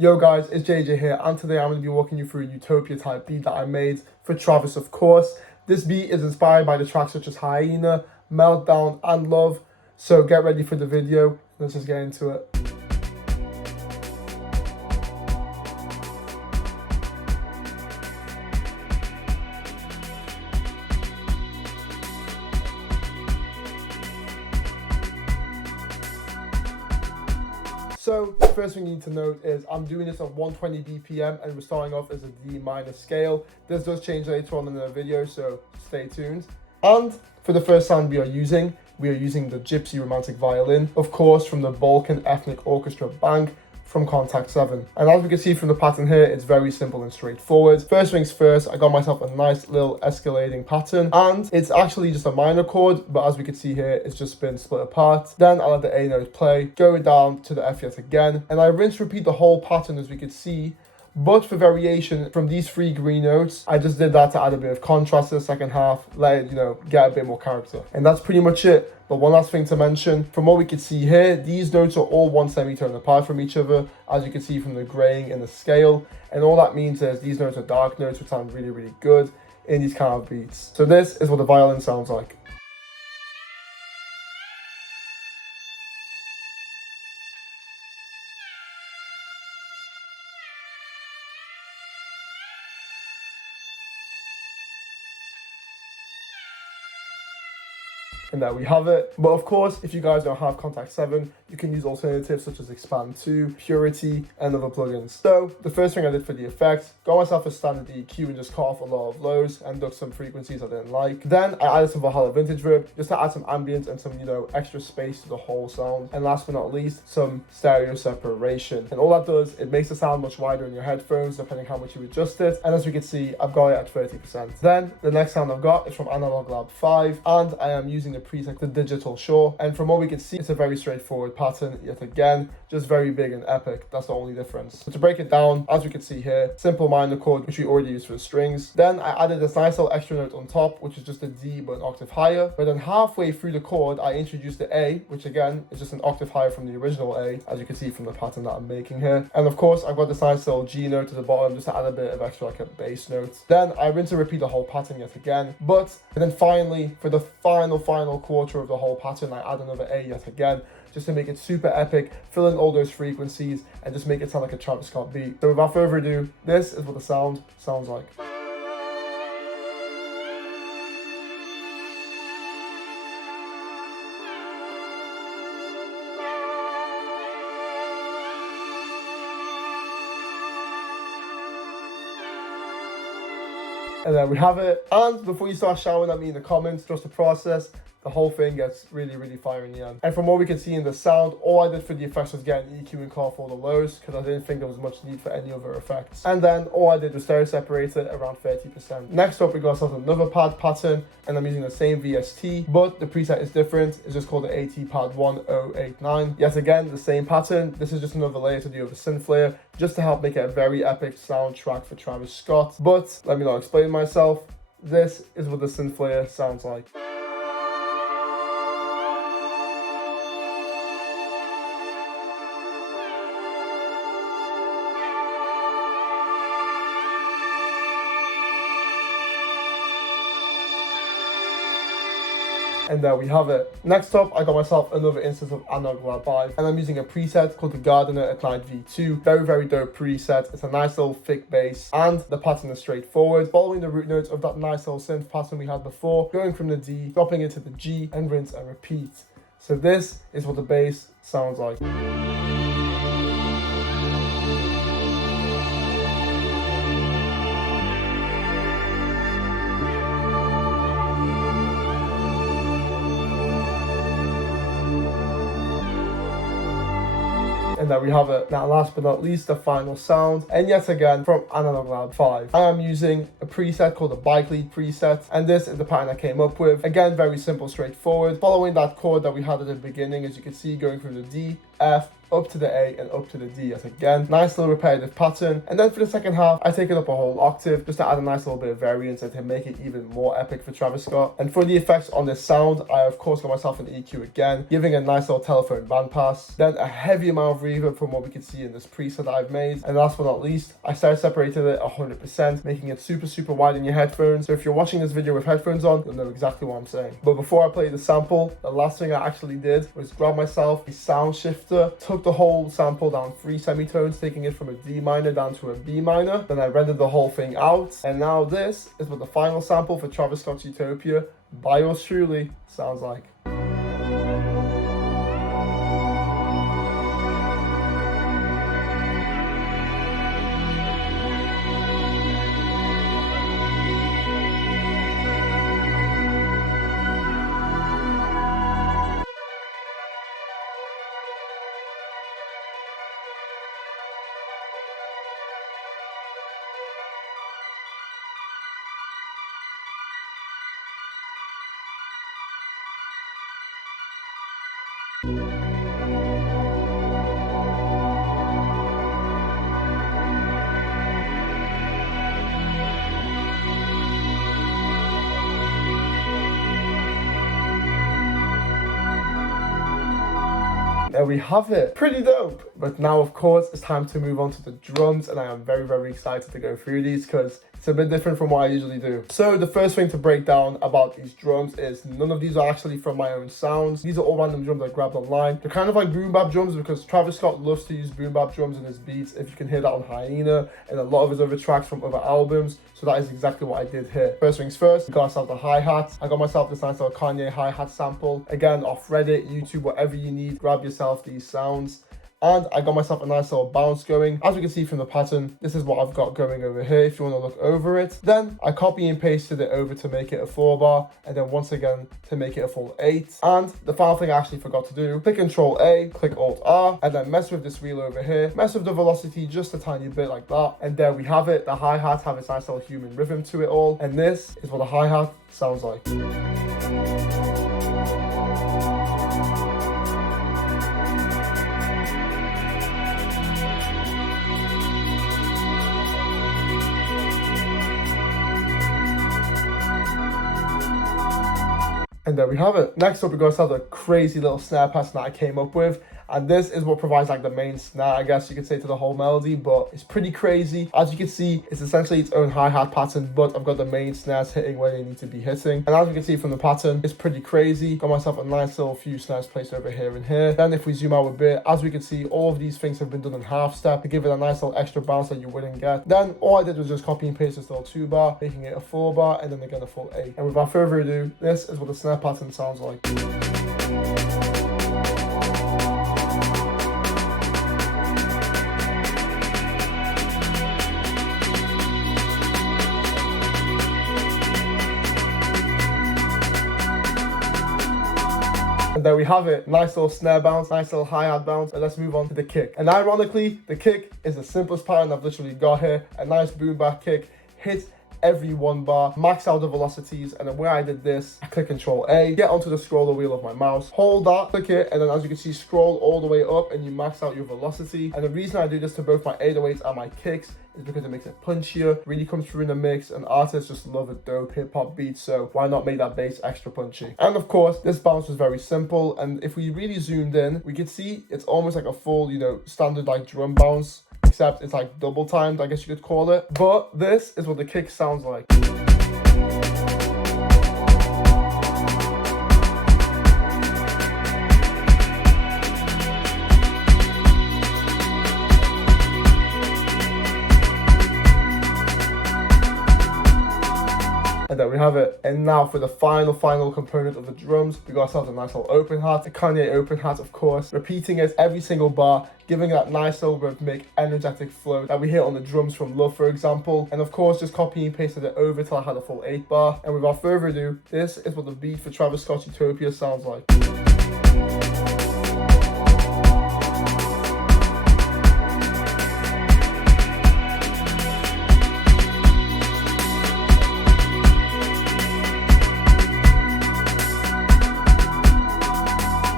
Yo guys, it's JJ here, and today I'm going to be walking you through a Utopia type beat that I made for Travis, of course. This beat is inspired by the tracks such as Hyena, Meltdown, and Love, so get ready for the video. Let's just get into it. So the first thing you need to note is I'm doing this on 120 BPM and we're starting off as a D minor scale. This does change later on in the video, so stay tuned. And for the first sound we are using the Gypsy Romantic Violin, of course from the Balkan Ethnic Orchestra Bank from Contact 7. And as we can see from the pattern here, it's very simple and straightforward. First things first, I got myself a nice little escalating pattern, and it's actually just a minor chord, but as we can see here, it's just been split apart. Then I let the A note play, go down to the F yet again, and I rinse repeat the whole pattern as we could see. But for variation from these three green notes, I just did that to add a bit of contrast to the second half, let it, get a bit more character. And that's pretty much it. But one last thing to mention, from what we can see here, these notes are all one semitone apart from each other, as you can see from the graying in the scale. And all that means is these notes are dark notes, which sound really, really good in these kind of beats. So this is what the violin sounds like. And there we have it. But of course, if you guys don't have Contact 7, you can use alternatives such as Expand 2, Purity, and other plugins. So the first thing I did for the effect, got myself a standard EQ and just cut off a lot of lows and ducked some frequencies I didn't like. Then I added some Valhalla Vintage Verb just to add some ambience and some, extra space to the whole sound. And last but not least, some stereo separation. And all that does, it makes the sound much wider in your headphones depending how much you adjust it. And as we can see, I've got it at 30%. Then the next sound I've got is from Analog Lab 5, and I am using the preset the Digital Shore, and from what we can see, it's a very straightforward pattern yet again, just very big and epic. That's the only difference. So to break it down, as we can see here, simple minor chord which we already used for the strings. Then I added this nice little extra note on top, which is just a D but an octave higher. But then halfway through the chord, I introduced the A, which again is just an octave higher from the original A, as you can see from the pattern that I'm making here. And of course, I've got this nice little G note at the bottom just to add a bit of extra, like a bass note. Then I rinse and repeat the whole pattern yet again. And then finally, for the final quarter of the whole pattern, I add another A yet again, just to make it super epic, fill in all those frequencies, and just make it sound like a Travis Scott beat. So without further ado, this is what the sound sounds like. And there we have it. And before you start shouting at me in the comments, trust the process. The whole thing gets really, really fire in the end. And from what we can see in the sound, all I did for the effects was get an EQ and cut off all the lows, because I didn't think there was much need for any other effects. And then all I did was stereo separate it around 30%. Next up, we got ourselves another pad pattern, and I'm using the same VST, but the preset is different. It's just called the AT Pad 1089. Yet again, the same pattern. This is just another layer to do with the synth layer, just to help make it a very epic soundtrack for Travis Scott. But let me not explain myself. This is what the synth layer sounds like. And there we have it. Next up, I got myself another instance of Analog Lab 5, and I'm using a preset called the Gardener at Night V2. Very, very dope preset. It's a nice little thick bass, and the pattern is straightforward, following the root notes of that nice little synth pattern we had before, going from the D, dropping it to the G, and rinse and repeat. So this is what the bass sounds like. And there we have it. Now last but not least, the final sound, and yet again from Analog Lab 5. I am using a preset called the Bike Lead preset, and this is the pattern I came up with. Again, very simple, straightforward, following that chord that we had at the beginning, as you can see, going through the D, F, up to the A and up to the D yet again. Nice little repetitive pattern. And then for the second half, I take it up a whole octave just to add a nice little bit of variance and to make it even more epic for Travis Scott. And for the effects on this sound, I of course got myself an EQ again, giving a nice little telephone bandpass. Then a heavy amount of reverb from what we can see in this preset that I've made. And last but not least, I separated it 100%, making it super wide in your headphones. So if you're watching this video with headphones on, you'll know exactly what I'm saying. But before I play the sample, the last thing I actually did was grab myself a sound shifter, took the whole sample down 3 semitones, taking it from a D minor down to a B minor. Then I rendered the whole thing out. And now this is what the final sample for Travis Scott's Utopia by yours truly sounds like. There we have it. Pretty dope. But now, of course, it's time to move on to the drums, and I am very excited to go through these because it's a bit different from what I usually do. So the first thing to break down about these drums is none of these are actually from my own sounds. These are all random drums I grabbed online. They're kind of like boom bap drums because Travis Scott loves to use boom bap drums in his beats. If you can hear that on Hyena and a lot of his other tracks from other albums. So that is exactly what I did here. First things first, I got myself the hi-hat. I got myself this nice little Kanye hi-hat sample. Again, off Reddit, YouTube, whatever you need, grab yourself these sounds. And I got myself a nice little bounce going. As we can see from the pattern, this is what I've got going over here if you want to look over it. Then I copy and pasted it over to make it a 4-bar, and then once again to make it a full 8. And the final thing I actually forgot to do, click Control A, click Alt R, and then mess with this wheel over here, mess with the velocity just a tiny bit like that. And there we have it. The hi-hat have its nice little human rhythm to it all. And this is what the hi-hat sounds like. And there we have it. Next up, we got ourselves a crazy little snare pattern that I came up with. And this is what provides like the main snare, I guess you could say, to the whole melody, but it's pretty crazy. As you can see, it's essentially its own hi-hat pattern, but I've got the main snares hitting where they need to be hitting. And as you can see from the pattern, it's pretty crazy. Got myself a nice little few snares placed over here and here. Then if we zoom out a bit, as we can see, all of these things have been done in half step to give it a nice little extra bounce that you wouldn't get. Then all I did was just copy and paste this little 2-bar, making it a 4-bar, and then again a full 8. And without further ado, this is what the snare pattern sounds like. And there we have it. Nice little snare bounce, nice little hi-hat bounce. And let's move on to the kick. And ironically, the kick is the simplest pattern I've literally got here. A nice boom back kick, hit every 1 bar, max out the velocities, and then where I did this, I click Control A, get onto the scroller wheel of my mouse, hold that, click it, and then as you can see, scroll all the way up and you max out your velocity. And the reason I do this to both my 808s and my kicks is because it makes it punchier, really comes through in the mix, and artists just love a dope hip-hop beat, so why not make that bass extra punchy? And of course, this bounce was very simple, and if we really zoomed in, we could see it's almost like a full, standard like drum bounce, except it's like double timed, I guess you could call it. But this is what the kick sounds like. And there we have it. And now for the final component of the drums, we got ourselves a nice little open hat, a Kanye open hat, of course, repeating it every single bar, giving that nice little rhythmic, energetic flow that we hear on the drums from Love, for example. And of course, just copy and pasted it over till I had a full 8-bar. And without further ado, this is what the beat for Travis Scott's Utopia sounds like.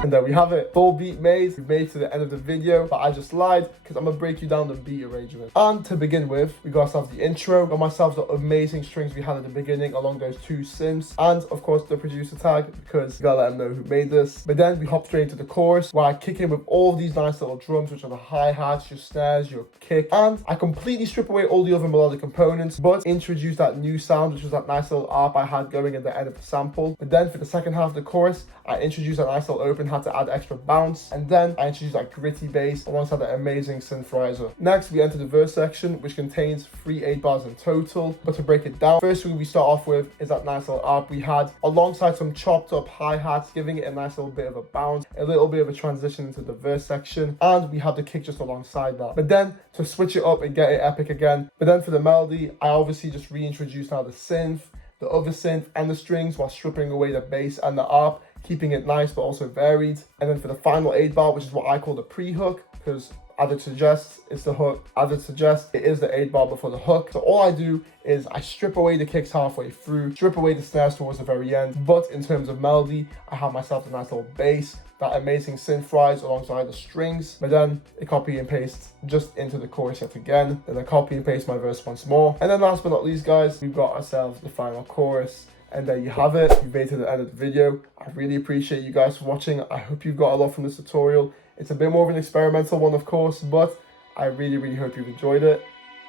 And And there we have it. Full beat made. We've made to the end of the video, but I just lied because I'm going to break you down the beat arrangement. And to begin with, we got ourselves the intro. Got myself the amazing strings we had at the beginning along those two synths. And of course the producer tag, because you gotta let them know who made this. But then we hop straight into the chorus where I kick in with all of these nice little drums, which are the hi-hats, your snares, your kick. And I completely strip away all the other melodic components, but introduce that new sound, which was that nice little arp I had going at the end of the sample. But then for the second half of the chorus, I introduced that nice little open, had to add extra bounce. And then I introduced that gritty bass alongside that amazing synth riser. Next, we enter the verse section, which contains 3 8 bars in total. But to break it down, first thing we start off with is that nice little arp we had alongside some chopped up hi-hats, giving it a nice little bit of a bounce, a little bit of a transition into the verse section. And we have the kick just alongside that. But then to switch it up and get it epic again. But then for the melody, I obviously just reintroduced now the synth, the other synth and the strings while stripping away the bass and the arp, keeping it nice but also varied. And then for the final 8 bar, which is what I call the pre-hook, because as it suggests, it's the hook. As it suggests, it is the 8 bar before the hook. So all I do is I strip away the kicks halfway through, strip away the snares towards the very end. But in terms of melody, I have myself a nice little bass, that amazing synth rise alongside the strings. But then I copy and paste just into the chorus yet again. Then I copy and paste my verse once more. And then last but not least, guys, we've got ourselves the final chorus. And there you have it. We've made it to the end of the video. I really appreciate you guys for watching. I hope you've got a lot from this tutorial. It's a bit more of an experimental one, of course, but I really hope you've enjoyed it.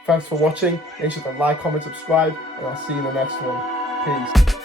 Thanks for watching. Make sure to like, comment, subscribe, and I'll see you in the next one. Peace.